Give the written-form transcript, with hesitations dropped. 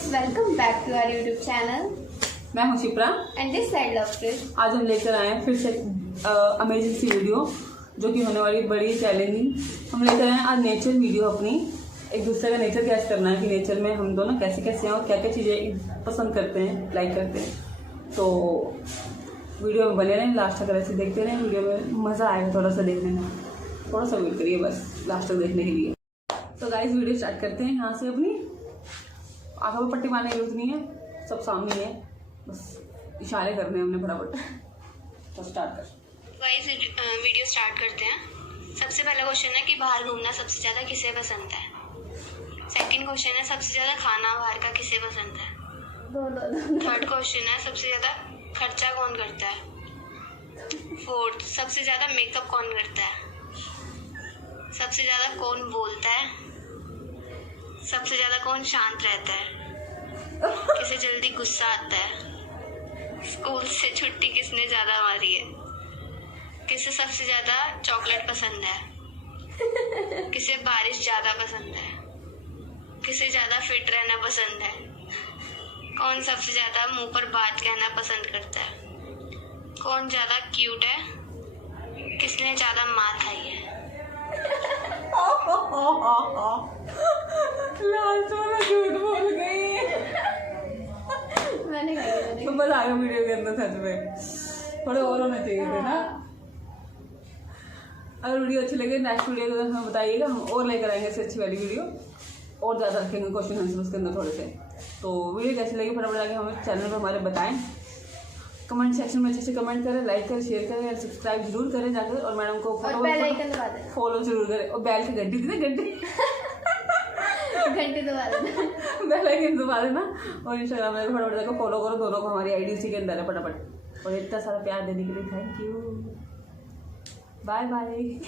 guys, welcome back to our YouTube channel. मैं हूँ Shipra And this side lovepreet. आज हम लेकर आए हैं फिर से अमेजिंग सी वीडियो जो कि होने वाली बड़ी चैलेंजिंग। हम लेकर आए हैं आज नेचर वीडियो अपनी, एक दूसरे का नेचर कैसे करना है कि नेचर में हम दोनों कैसे कैसे हैं और क्या क्या चीज़ें पसंद करते हैं, लाइक करते हैं। तो वीडियो में बने रहें, लास्ट तक ऐसे देखते रहें। वीडियो में मज़ा आएगा थोड़ा सा देखने में, थोड़ा सा वेट करिए बस लास्ट तक देखने के लिए। तो गाइस वीडियो स्टार्ट करते हैं। यहाँ से अपनी आँखों में पट्टी मारने की जरूरत नहीं है, सब सामने है, बस इशारे करने हैं हमने फटाफट। तो स्टार्ट कर गाइस वीडियो स्टार्ट करते हैं। सबसे पहला क्वेश्चन है कि बाहर घूमना सबसे ज़्यादा किसे पसंद है। सेकंड क्वेश्चन है सबसे ज़्यादा खाना बाहर का किसे पसंद है। थर्ड क्वेश्चन है सबसे ज़्यादा खर्चा कौन करता है। फोर्थ सबसे ज़्यादा मेकअप कौन करता है। सबसे ज़्यादा कौन बोलता है। सबसे ज़्यादा कौन शांत रहता है। किसे जल्दी गुस्सा आता है। स्कूल से छुट्टी किसने ज़्यादा मारी है। किसे सबसे ज़्यादा चॉकलेट पसंद है। किसे बारिश ज़्यादा पसंद है। किसे ज़्यादा फिट रहना पसंद है। कौन सबसे ज़्यादा मुंह पर बात कहना पसंद करता है। कौन ज़्यादा क्यूट है। किसने ज़्यादा मार खाई है। लास्ट में झूठ बोल गई। मैंने तो बस आगे वीडियो के अंदर सच में थोड़े और होने चाहिए थे ना। अगर वीडियो अच्छी लगे नेक्स्ट वीडियो के अंदर हमें बताइएगा, हम और लेकर आएंगे इससे अच्छी वाली वीडियो और ज़्यादा रखेंगे क्वेश्चन आंसर उसके अंदर थोड़े से। तो वीडियो कैसी लगी फटाफट आके हमें चैनल पर हमारे बताएं, कमेंट सेक्शन में अच्छे से कमेंट करें, लाइक करें, शेयर करें और सब्सक्राइब जरूर करें जाकर। और मैडम को फॉलो जरूर करें और बेल की घंटी थी ना घंटे दबा देना, बेल आइकन दबा देना। और इंस्टाग्राम में फटाफट जाकर फॉलो करो, दोनों को हमारी आईडी उसी के अंदर है फटाफट। और इतना सारा प्यार देने के लिए थैंक यू, बाय बाय।